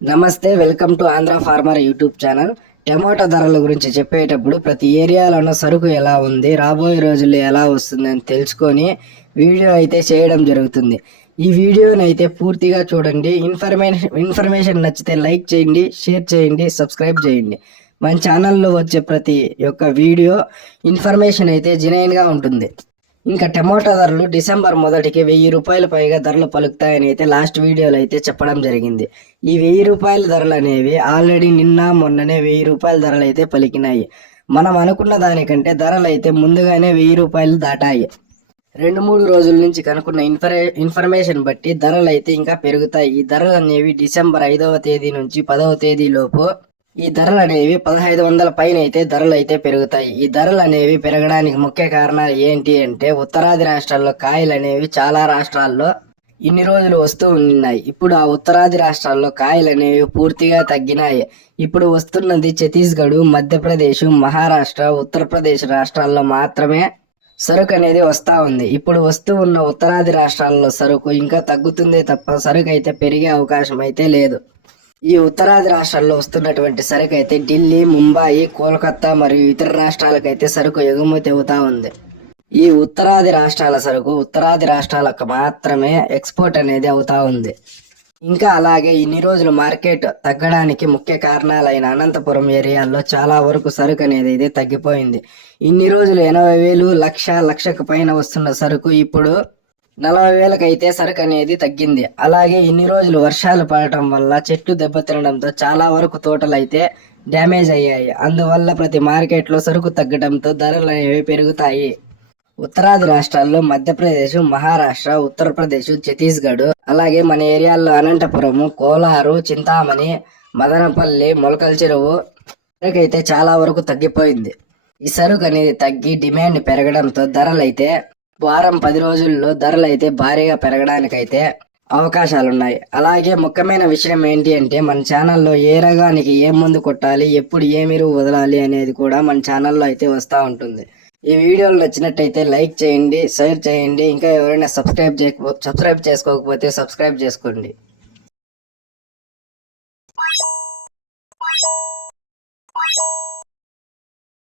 నమస్తే welcome to Andhra farmer YouTube channel. టమాటా ధరల గురించి చెప్పేటప్పుడు ప్రతి ఏరియాలోనూ సరుకు ఎలా ఉంది రాబోయే రోజుల్లో ఎలా వస్తుంది అని తెలుసుకొని వీడియో అయితే చేయడం జరుగుతుంది. ఈ వీడియోని అయితే పూర్తిగా చూడండి. ఇన్ఫర్మేషన్ ఇన్ఫర్మేషన్ నచ్చితే లైక్ చేయండి షేర్ చేయండి సబ్స్క్రైబ్ చేయండి. మన ఛానల్లో వచ్చే ప్రతి ఒక్క వీడియో ఇన్ఫర్మేషన్ అయితే జెన్యున్గా ఉంటుంది. ఇంకా టమోటా ధరలు డిసెంబర్ మొదటికి వెయ్యి రూపాయల పైగా ధరలు పలుకుతాయని అయితే లాస్ట్ వీడియోలో అయితే చెప్పడం జరిగింది. ఈ వెయ్యి రూపాయల ధరలు అనేవి ఆల్రెడీ నిన్న మొన్ననే వెయ్యి రూపాయల ధరలు అయితే పలికినాయి. మనం అనుకున్న దానికంటే ధరలు అయితే ముందుగానే వెయ్యి రూపాయలు దాటాయి. రెండు మూడు రోజుల నుంచి కనుక్కున్న ఇన్ఫర్మే ఇన్ఫర్మేషన్ బట్టి ధరలు అయితే ఇంకా పెరుగుతాయి. ఈ ధరలు అనేవి డిసెంబర్ ఐదవ తేదీ నుంచి పదవ తేదీ లోపు ఈ ధరలు అనేవి పదహైదు వందల పైన అయితే ధరలు అయితే పెరుగుతాయి. ఈ ధరలు అనేవి పెరగడానికి ముఖ్య కారణాలు ఏంటి అంటే ఉత్తరాది రాష్ట్రాల్లో కాయలు అనేవి చాలా రాష్ట్రాల్లో ఇన్ని రోజులు వస్తూ ఉన్నాయి. ఇప్పుడు ఆ ఉత్తరాది రాష్ట్రాల్లో కాయలు అనేవి పూర్తిగా తగ్గినాయి. ఇప్పుడు వస్తున్నది ఛత్తీస్గఢ్ మధ్యప్రదేశ్ మహారాష్ట్ర ఉత్తరప్రదేశ్ రాష్ట్రాల్లో మాత్రమే సరుకు అనేది వస్తూ ఉంది. ఇప్పుడు వస్తూ ఉన్న ఉత్తరాది రాష్ట్రాల్లో సరుకు ఇంకా తగ్గుతుందే తప్ప సరుకు అయితే పెరిగే అవకాశం అయితే లేదు. ఈ ఉత్తరాది రాష్ట్రాల్లో వస్తున్నటువంటి సరుకు అయితే ఢిల్లీ ముంబాయి కోల్కతా మరియు ఇతర రాష్ట్రాలకైతే సరుకు ఎగుమతి అవుతా ఉంది. ఈ ఉత్తరాది రాష్ట్రాల సరుకు ఉత్తరాది రాష్ట్రాలకు మాత్రమే ఎక్స్పోర్ట్ అనేది అవుతా ఉంది. ఇంకా అలాగే ఇన్ని రోజులు మార్కెట్ తగ్గడానికి ముఖ్య కారణాలైన అనంతపురం ఏరియాల్లో చాలా వరకు సరుకు అనేది అయితే తగ్గిపోయింది. ఇన్ని రోజులు ఎనభై వేలు లక్ష లక్షకు పైన వస్తున్న సరుకు ఇప్పుడు నలభై వేలకైతే సరుకు అనేది తగ్గింది. అలాగే ఇన్ని రోజులు వర్షాలు పడటం వల్ల చెట్లు దెబ్బతినడంతో చాలా వరకు తోటలు అయితే డ్యామేజ్ అయ్యాయి. అందువల్ల ప్రతి మార్కెట్లో సరుకు తగ్గడంతో ధరలు అనేవి పెరుగుతాయి. ఉత్తరాది రాష్ట్రాల్లో మధ్యప్రదేశ్ మహారాష్ట్ర ఉత్తరప్రదేశ్ ఛత్తీస్గఢ్ అలాగే మన ఏరియాల్లో అనంతపురము కోలారు చింతామణి మదనపల్లి మొలకల చెరువు సరుకైతే చాలా వరకు తగ్గిపోయింది. ఈ సరుకు అనేది తగ్గి డిమాండ్ పెరగడంతో ధరలైతే వారం పది రోజుల్లో ధరలు అయితే భారీగా పెరగడానికైతే అవకాశాలు ఉన్నాయి అలాగే ముఖ్యమైన విషయం ఏంటి అంటే మన ఛానల్లో ఏ రగానికి ఏ మందు కొట్టాలి ఎప్పుడు ఏ మీరు వదలాలి అనేది కూడా మన ఛానల్లో అయితే వస్తూ ఉంటుంది. ఈ వీడియోలు నచ్చినట్టయితే లైక్ చేయండి షేర్ చేయండి. ఇంకా ఎవరైనా సబ్స్క్రైబ్ చేయకపో సబ్స్క్రైబ్ చేసుకోకపోతే సబ్స్క్రైబ్ చేసుకోండి.